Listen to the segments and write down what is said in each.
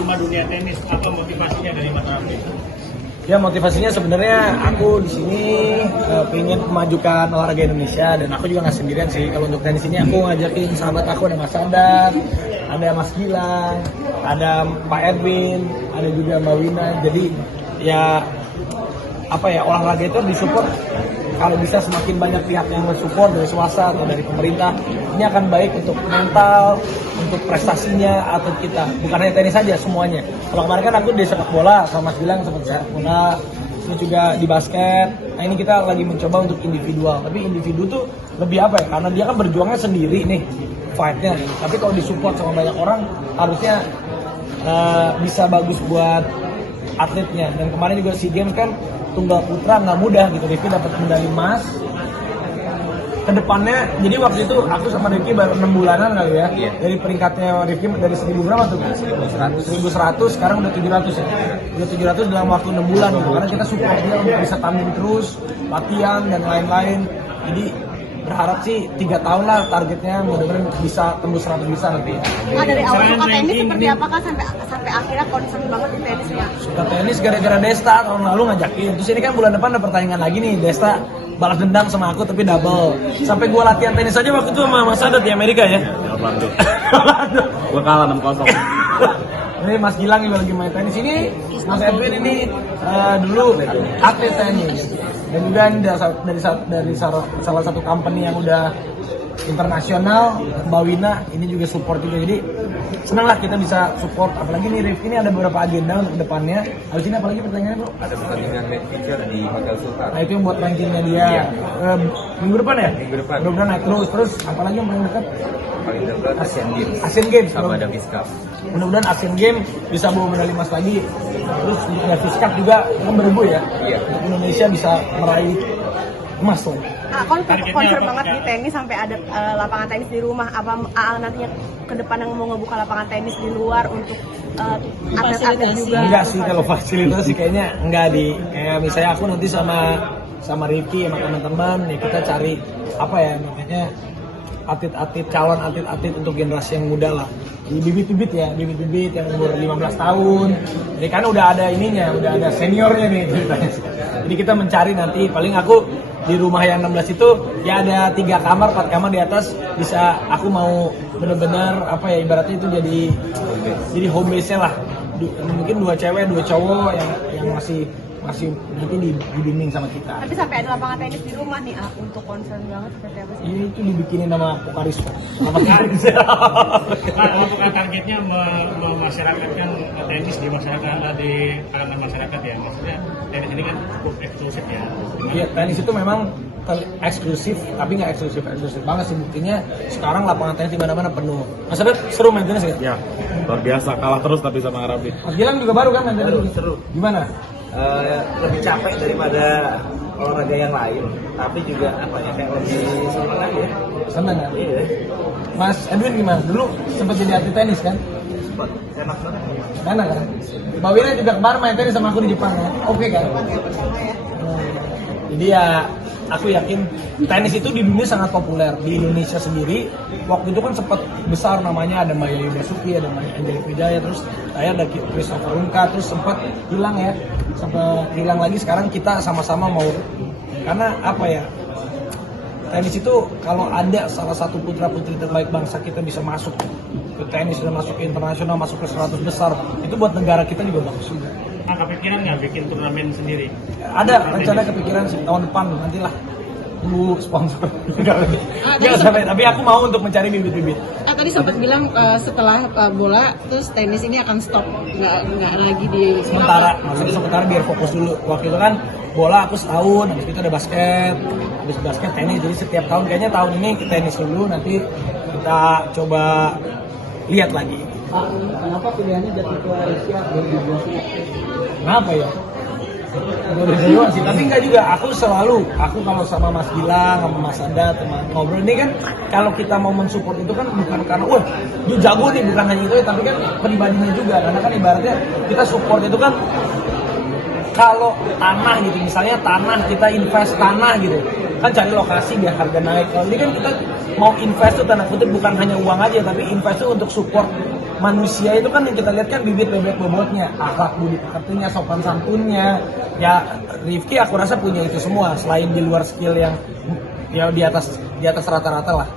merambah dunia tenis? Apa motivasinya dari Mas Raffi? Ya motivasinya sebenarnya aku di sini ingin memajukan olahraga Indonesia, dan aku juga nggak sendirian sih. Kalau untuk tenis ini aku ngajakin sahabat aku, ada Mas Sadar, ada Mas Gilang, ada Pak Edwin, ada juga Mbak Wina. Jadi ya apa ya, olahraga itu disupport. Kalau bisa semakin banyak pihak yang mensupport, dari swasta atau dari pemerintah, ini akan baik untuk mental, untuk prestasinya atlet kita. Bukan hanya tenis saja, semuanya. Kalau kemarin kan aku di sepak bola sama Mas Gilang seperti sepak bola, ini juga di basket. Nah ini kita lagi mencoba untuk individual. Tapi individu tuh lebih apa ya? Karena dia kan berjuangnya sendiri nih, fight-nya. Tapi kalau disupport sama banyak orang, harusnya bisa bagus buat atletnya. Dan kemarin juga SEA Games kan tunggal putra nggak mudah gitu, Rifki dapat medali emas. Kedepannya, jadi waktu itu aku sama Rifki baru 6 bulanan kali ya. Dari peringkatnya Rifki dari 1000 berapa tuh? 1100, sekarang udah 700 ya. Udah 700 dalam waktu 6 bulan gitu. Karena kita support dia untuk bisa tanding terus, latihan dan lain-lain. Jadi berharap sih 3 tahun lah targetnya, mudah-mudahan bisa tembus 100 bisa nanti. Dari awal suka tenis seperti apakah sampai akhirnya concern banget di tenisnya? Suka tenis gara-gara Desta tahun lalu ngajakin. Terus ini kan bulan depan ada pertandingan lagi nih, Desta balas dendam sama aku tapi double. Sampai gua latihan tenis aja waktu itu sama Mas Adat di Amerika ya. Gua kalah 6-0. Ini Mas Gilang juga lagi main tenis. Ini Mas Edwin ini dulu atlet tenis. Dan juga ini dari salah satu company yang udah internasional, Mbak Wina ini juga support juga. Jadi senang lah kita bisa support. Apalagi nih Rif, ini ada beberapa agenda untuk depannya. Habis ini apalagi pertanyaannya bro? Ada pertandingan match feature di Hotel Sultan. Nah itu yang buat rankingnya dia. Iya. Minggu depan ya? Minggu depan. Mudah-mudahan naik terus. Terus apalagi yang paling dekat? Paling dekat Asian Games. Asian Games. Sama Davis Cup. Mudah-mudahan Asian Games bisa bawa medali emas lagi. Terus untuk Davis Cup juga kan berebut ya. Iya. Untuk Indonesia bisa meraih emas tuh. Concern banget di tenis sampai ada lapangan tenis di rumah. Apa nantinya ke depan yang mau ngebuka lapangan tenis di luar untuk atlet-atlet juga? Enggak sih, kalau fasilitas sih kayaknya enggak di. Kayak misalnya aku nanti sama Ricky sama teman-teman ya, kita cari apa ya namanya, atlet-atlet, calon atlet-atlet untuk generasi yang muda lah. Di bibit-bibit ya, bibit-bibit yang umur 15 tahun. Jadi kan udah ada ininya, udah ada seniornya nih ceritanya. Jadi kita mencari nanti, paling aku di rumah yang 16 itu ya ada 3 kamar, 4 kamar di atas, bisa aku mau bener-bener apa ya, ibaratnya itu jadi home base-nya lah. Mungkin 2 cewek, 2 cowok yang masih nanti dibimbing sama kita. Tapi sampai ada lapangan tenis di rumah nih, untuk concern banget seperti apa sih? Ini itu dibikinin nama Pokaris. Nama Karis. Apakah targetnya memasyarakatkan tenis di masyarakat, di kalangan masyarakat ya? Maksudnya tenis ini kan cukup eksklusif ya? Iya, tenis itu memang eksklusif, tapi nggak eksklusif banget sih. Buktinya sekarang lapangan tenis di mana-mana penuh. Mas Abed seru main tenis nggak? Ya, luar biasa, kalah terus tapi sama Arabi. Mas Gilang juga baru kan main tenis? Seru. Gimana? Lebih capek daripada olahraga yang lain, tapi juga apa ya, kayak lebih senang aja. Senang kan? Iya. Mas Edwin gimana? Dulu sempat jadi atlet tenis kan? Sempat enak banget. Mana kan? Mbak Wina juga kemarin main tenis sama aku di Jepang ya? Oke kan? Jadi ya aku yakin tenis itu di dunia sangat populer. Di Indonesia sendiri waktu itu kan sempat besar namanya, ada Maya Yudasuki, ada Maya Angelik Wijaya, terus saya ada Christopher Runka, terus sempat hilang ya, sampai hilang lagi. Sekarang kita sama-sama mau, karena apa ya, tenis itu kalau ada salah satu putra-putri terbaik bangsa kita bisa masuk ke tenis dan masuk ke internasional, masuk ke 100 besar, itu buat negara kita juga bagus juga. Kepikiran nggak bikin turnamen sendiri? Ada rencana, kepikiran sih tahun depan, nantilah tunggu sponsor. Nggak sampai, tapi aku mau untuk mencari bibit-bibit. Tadi sempat bilang setelah bola terus tenis ini akan stop, nggak lagi di Sementara, maksudnya sementara biar fokus dulu. Waktu itu kan bola aku setahun, habis itu ada basket, habis basket tenis. Jadi setiap tahun, kayaknya tahun ini ke tenis dulu, nanti kita coba lihat lagi. Kenapa pilihannya jatuh ke Asia 2012? Kenapa ya? Udah sih, tapi enggak juga. Aku kalau sama Mas Gilang, sama Mas Anda, teman ngobrol ini kan, kalau kita mau mensupport itu kan bukan karena, wah dia jago nih, bukan hanya itu, tapi kan pribadinya juga. Karena kan ibaratnya kita support itu kan, kalau tanah gitu, misalnya tanah, kita invest tanah gitu, kan cari lokasi biar harga naik. Kalau ini kan kita mau invest tuh tanda kutip bukan hanya uang aja, tapi invest tuh untuk support manusia itu kan yang kita lihat kan bibit-bibit bobotnya, akhlak budi pekertinya, sopan santunnya. Ya Rifki aku rasa punya itu semua selain di luar skill yang ya di atas rata-rata lah.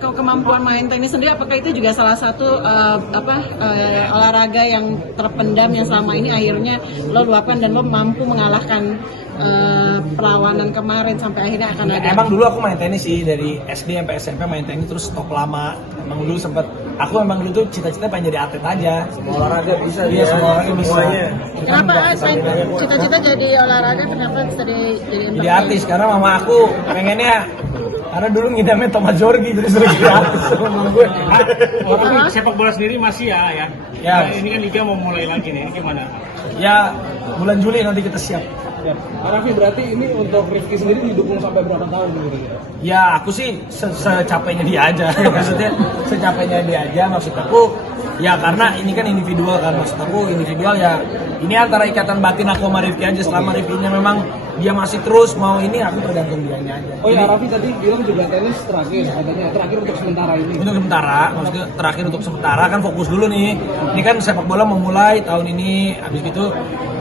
Kemampuan main tenis sendiri apakah itu juga salah satu olahraga yang terpendam yang selama ini akhirnya lo luapkan dan lo mampu mengalahkan perlawanan kemarin sampai akhirnya akan ada. Emang dulu aku main tenis sih dari SD sampai SMP main tenis terus stop lama. Emang dulu aku memang dulu tuh cita-cita pengen jadi atlet aja. Semua olahraga bisa. Iya, semua olahraga bisa. Semuanya. Kenapa cita-cita jadi olahraga kenapa bisa jadi artis? Karena mama aku pengennya karena dulu ngidamnya Thomas Jorgi jadi suruh jadi artis sama mama gue. Tapi sepak bola sendiri masih ya. Ya. Nah, ini kan liga mau mulai lagi nih. Ini gimana? Ya bulan Juli nanti kita siap. Raffi, berarti ini untuk Rifki sendiri didukung sampai berapa tahun gitu? Ya aku sih secapainya dia aja. Maksudnya secapainya dia aja. Maksud aku ya karena ini kan individual kan. Maksud aku individual ya. Ini antara ikatan batin aku sama Rifki aja. Selama Rifkinya memang dia masih terus mau ini, aku tergantung dianya aja. Oh ya, Raffi tadi bilang juga tenis terakhir katanya. Terakhir untuk sementara ini. Untuk sementara, maksudnya terakhir untuk sementara kan fokus dulu nih. Ini kan sepak bola mau mulai tahun ini. Habis itu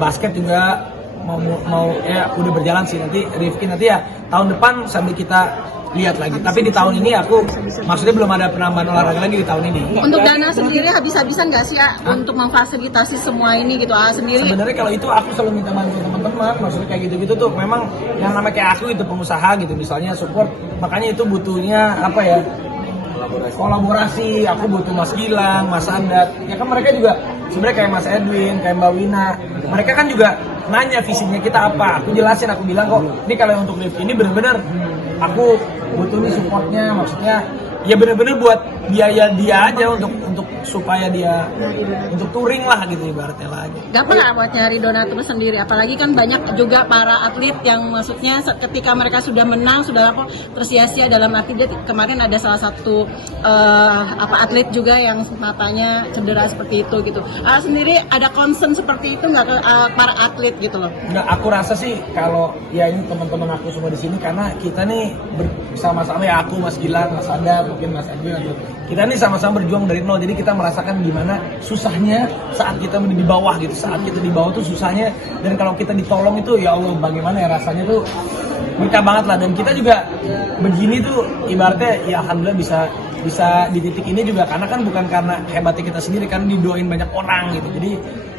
basket juga mau udah berjalan sih. Nanti Rifki nanti ya tahun depan sambil kita lihat lagi. Tapi di tahun ini aku maksudnya belum ada penambahan olahraga lagi di tahun ini. Untuk dana sendiri habis-habisan nggak sih ya untuk memfasilitasi semua ini gitu sendiri? Sebenarnya kalau itu aku selalu minta bantu teman-teman. Maksudnya kayak gitu-gitu tuh memang yang namanya kayak aku itu pengusaha gitu misalnya support. Makanya itu butuhnya apa ya? Kolaborasi. Aku butuh Mas Gilang, Mas Andat. Ya kan mereka juga sebenarnya kayak Mas Edwin, kayak Mbak Wina. Mereka kan juga nanya visinya kita apa. Aku jelasin, aku bilang kok ini kalau untuk Rifki ini benar-benar aku butuh nih supportnya. Maksudnya ya benar-benar buat biaya dia aja untuk supaya dia untuk touring lah gitu ibaratnya lagi. Gampang nggak buat nyari donatur sendiri? Apalagi kan banyak juga para atlet yang maksudnya ketika mereka sudah menang sudah apa tersia-sia dalam arti dia kemarin ada salah satu atlet juga yang matanya cedera seperti itu gitu. Sendiri ada concern seperti itu nggak ke para atlet gitu loh? Nggak, aku rasa sih kalau ya ini teman-teman aku semua di sini karena kita nih bersama-sama ya aku Mas Gilang, Mas Anda, mungkin Mas Edwin kita nih sama-sama berjuang dari nol jadi kita merasakan gimana susahnya saat kita di bawah gitu saat kita di bawah tuh susahnya dan kalau kita ditolong itu ya Allah bagaimana ya rasanya tuh minta banget lah dan kita juga begini tuh ibaratnya ya alhamdulillah bisa di titik ini juga karena kan bukan karena hebatnya kita sendiri kan didoain banyak orang gitu jadi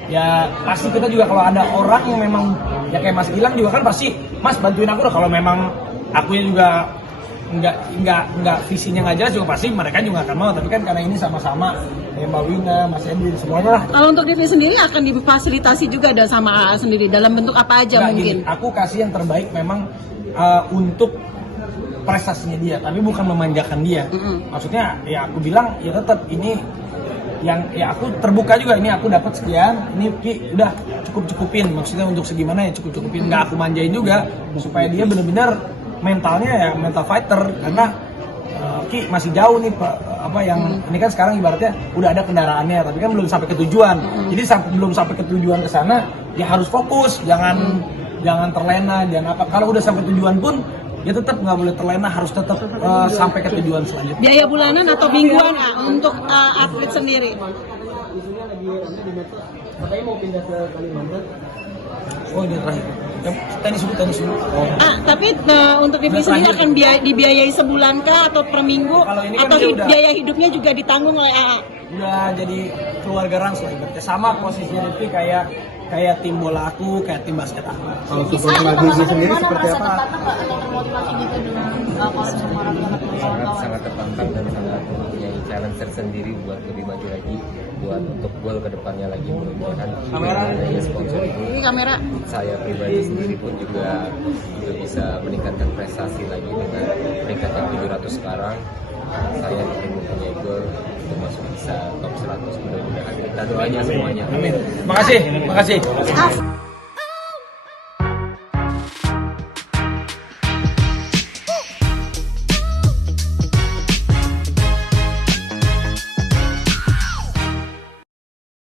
ya pasti kita juga kalau ada orang yang memang ya kayak Mas Gilang juga kan pasti Mas bantuin aku dong kalau memang akunya juga nggak visinya nggak jelas juga pasti mereka juga akan mau tapi kan karena ini sama-sama ya Mbak Wina, Mas Edwin semuanya lah. Kalau untuk diri sendiri akan difasilitasi juga ada sama AA sendiri dalam bentuk apa aja mungkin? Gini, aku kasih yang terbaik memang untuk prestasinya dia tapi bukan memanjakan dia. Maksudnya ya aku bilang ya tetap ini yang ya aku terbuka juga ini aku dapat sekian ini Ki udah cukupin maksudnya untuk segimana ya cukupin nggak aku manjain juga supaya dia benar-benar mentalnya ya mental fighter karena Ki masih jauh nih apa yang ini kan sekarang ibaratnya udah ada kendaraannya tapi kan belum sampai ke tujuan jadi belum sampai ke tujuan ke sana ya harus fokus jangan terlena jangan apa kalau udah sampai tujuan pun ya tetap nggak boleh terlena harus tetap sampai ke tujuan selanjutnya. Biaya bulanan atau mingguan untuk atlet sendiri? Katanya mau pindah ke Kalimantan. Oh ini terakhir. Tenis dulu. Tapi untuk Rifki sendiri akan dibiayai sebulan kah atau per minggu atau biaya hidupnya juga ditanggung oleh AA? Udah jadi keluarga Rans lah ibaratnya sama posisinya Rifki kayak tim bola aku, kayak tim basket aku. Kalau support Rifki sendiri seperti apa? Sangat tertantang dan sangat mempunyai challenge tersendiri buat lebih maju lagi buat untuk goal kedepannya lagi mudah-mudahan adanya sponsor ini kamera saya pribadi sendiri pun juga bisa meningkatkan prestasi lagi dengan peringkat yang 700 sekarang saya ingin mempunyai goal untuk masuk bisa top 100 mudah-mudahan kita doanya semuanya Amin. Makasih.